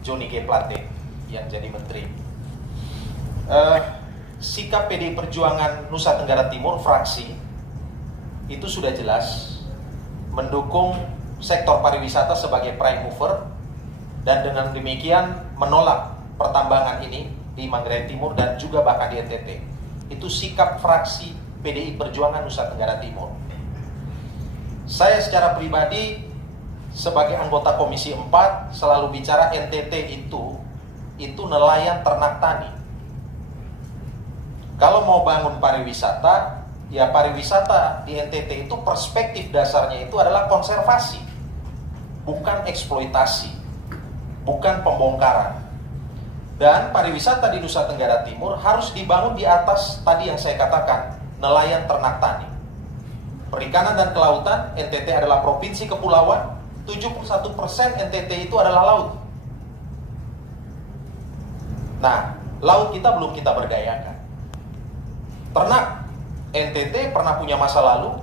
Johnny G. Plate yang jadi menteri. Sikap PDI Perjuangan Nusa Tenggara Timur fraksi itu sudah jelas mendukung sektor pariwisata sebagai prime mover, dan dengan demikian menolak pertambangan ini di Manggarai Timur dan juga bahkan di NTT. Itu sikap fraksi PDI Perjuangan Nusa Tenggara Timur. Saya secara pribadi sebagai anggota Komisi 4 selalu bicara NTT itu nelayan ternak tani. Kalau mau bangun pariwisata, ya pariwisata di NTT itu perspektif dasarnya itu adalah konservasi, bukan eksploitasi, bukan pembongkaran. Dan pariwisata di Nusa Tenggara Timur harus dibangun di atas tadi yang saya katakan, nelayan ternak tani. Perikanan dan kelautan, NTT adalah provinsi kepulauan, 71% NTT itu adalah laut. Nah, laut kita belum kita berdayakan. Ternak, NTT pernah punya masa lalu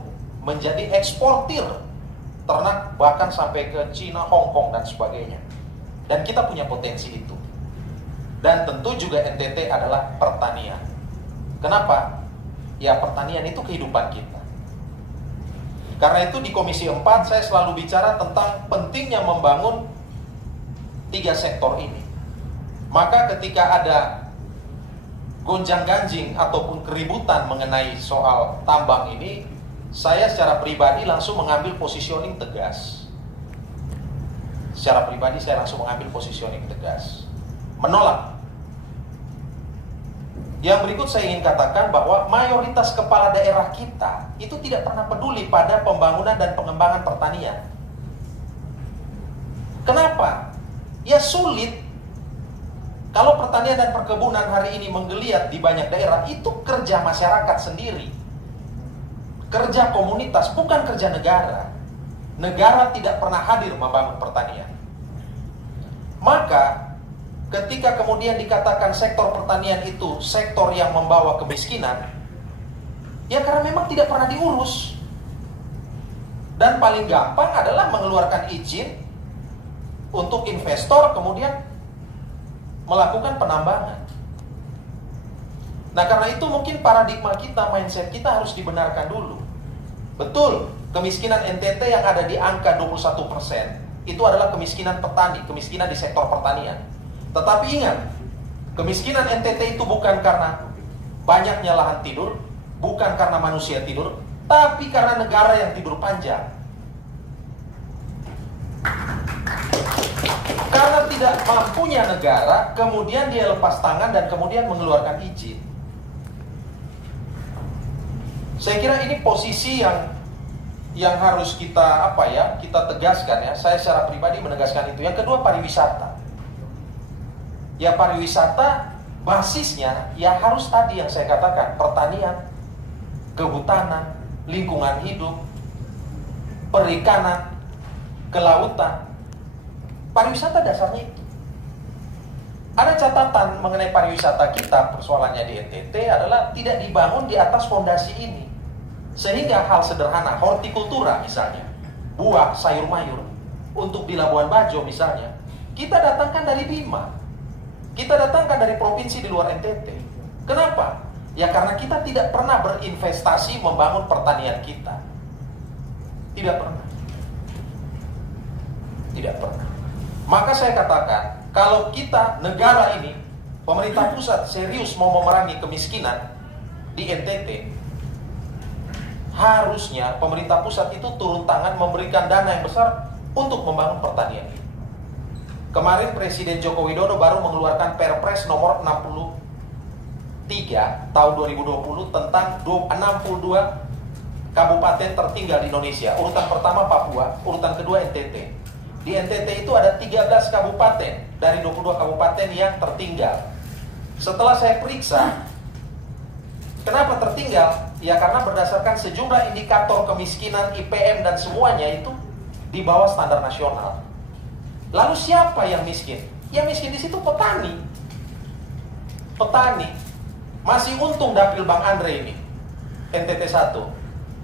menjadi eksportir ternak bahkan sampai ke Cina, Hong Kong dan sebagainya. Dan kita punya potensi itu. Dan tentu juga NTT adalah pertanian. Kenapa? Ya pertanian itu kehidupan kita. Karena itu di Komisi 4 saya selalu bicara tentang pentingnya membangun 3 sektor ini. Maka ketika ada gonjang-ganjing ataupun keributan mengenai soal tambang ini, saya secara pribadi langsung mengambil positioning tegas. Secara pribadi saya langsung mengambil positioning tegas, menolak. Yang berikut saya ingin katakan bahwa mayoritas kepala daerah kita itu tidak pernah peduli pada pembangunan dan pengembangan pertanian. Kenapa? Ya sulit. Kalau pertanian dan perkebunan hari ini menggeliat di banyak daerah, itu kerja masyarakat sendiri. Kerja komunitas, bukan kerja negara. Negara tidak pernah hadir membangun pertanian. Maka, ketika kemudian dikatakan sektor pertanian itu sektor yang membawa kemiskinan, ya karena memang tidak pernah diurus. Dan paling gampang adalah mengeluarkan izin untuk investor, kemudian melakukan penambangan. Nah karena itu mungkin paradigma kita, mindset kita harus dibenarkan dulu. Betul, kemiskinan NTT yang ada di angka 21% itu adalah kemiskinan petani, kemiskinan di sektor pertanian. Tetapi ingat, kemiskinan NTT itu bukan karena banyaknya lahan tidur, bukan karena manusia tidur, tapi karena negara yang tidur panjang. Karena tidak mampunya negara, kemudian dia lepas tangan dan kemudian mengeluarkan izin. Saya kira ini posisi yang harus kita kita tegaskan ya. Saya secara pribadi menegaskan itu. Yang kedua, pariwisata. Ya pariwisata basisnya ya harus tadi yang saya katakan, pertanian, kehutanan, lingkungan hidup, perikanan, kelautan. Pariwisata dasarnya itu. Ada catatan mengenai pariwisata kita, persoalannya di NTT adalah tidak dibangun di atas fondasi ini. Sehingga hal sederhana, hortikultura misalnya, buah, sayur mayur, untuk di Labuan Bajo misalnya, kita datangkan dari Bima. Kita datangkan dari provinsi di luar NTT. Kenapa? Ya karena kita tidak pernah berinvestasi membangun pertanian kita. Tidak pernah. Tidak pernah. Maka saya katakan, kalau kita, negara ini, pemerintah pusat serius mau memerangi kemiskinan di NTT, harusnya pemerintah pusat itu turun tangan memberikan dana yang besar untuk membangun pertanian. Kemarin Presiden Joko Widodo baru mengeluarkan Perpres nomor 63 tahun 2020 tentang 62 kabupaten tertinggal di Indonesia. Urutan pertama Papua, urutan kedua NTT. Di NTT itu ada 13 kabupaten dari 22 kabupaten yang tertinggal. Setelah saya periksa, kenapa tertinggal? Ya karena berdasarkan sejumlah indikator kemiskinan, IPM dan semuanya itu di bawah standar nasional. Lalu siapa yang miskin? Yang miskin di situ petani. Petani. Masih untung dapil Bang Andre ini, NTT 1.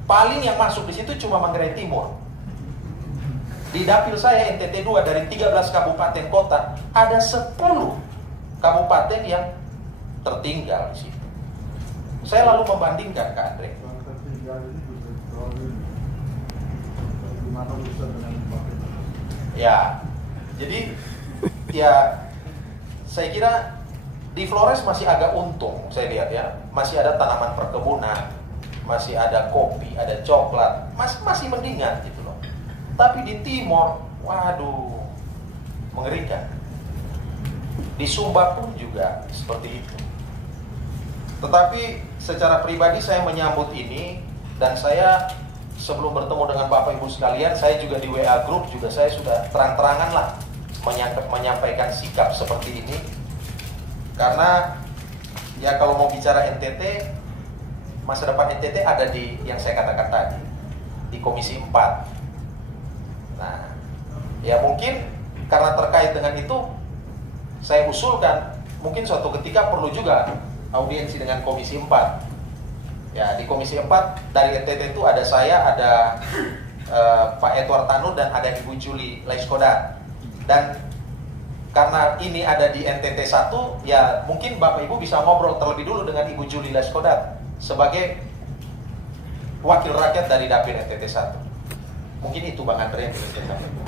Paling yang masuk di situ cuma Manggarai Timur. Di dapil saya NTT 2 dari 13 kabupaten kota, ada 10 kabupaten yang tertinggal di situ. Saya lalu membandingkan Kak Andre. Ya, jadi ya saya kira di Flores masih agak untung, saya lihat ya, masih ada tanaman perkebunan, masih ada kopi, ada coklat, masih mendingan gitu loh. Tapi di Timor, waduh, mengerikan. Di Sumba pun juga seperti itu. Tetapi secara pribadi saya menyambut ini, dan saya sebelum bertemu dengan Bapak Ibu sekalian, saya juga di WA Group juga saya sudah terang-terangan lah menyampaikan sikap seperti ini. Karena ya kalau mau bicara NTT, masa depan NTT ada di yang saya katakan tadi, di Komisi 4. Nah, ya mungkin karena terkait dengan itu, saya usulkan mungkin suatu ketika perlu juga audiensi dengan Komisi 4. Ya, di Komisi 4 dari NTT itu ada saya, ada Pak Edward Tanu, dan ada Ibu Julie Laiskodat. Dan karena ini ada di NTT 1, ya mungkin Bapak Ibu bisa ngobrol terlebih dulu dengan Ibu Julie Laiskodat sebagai wakil rakyat dari dapil NTT 1. Mungkin itu Bang Andre yang bisa saya sampaikan.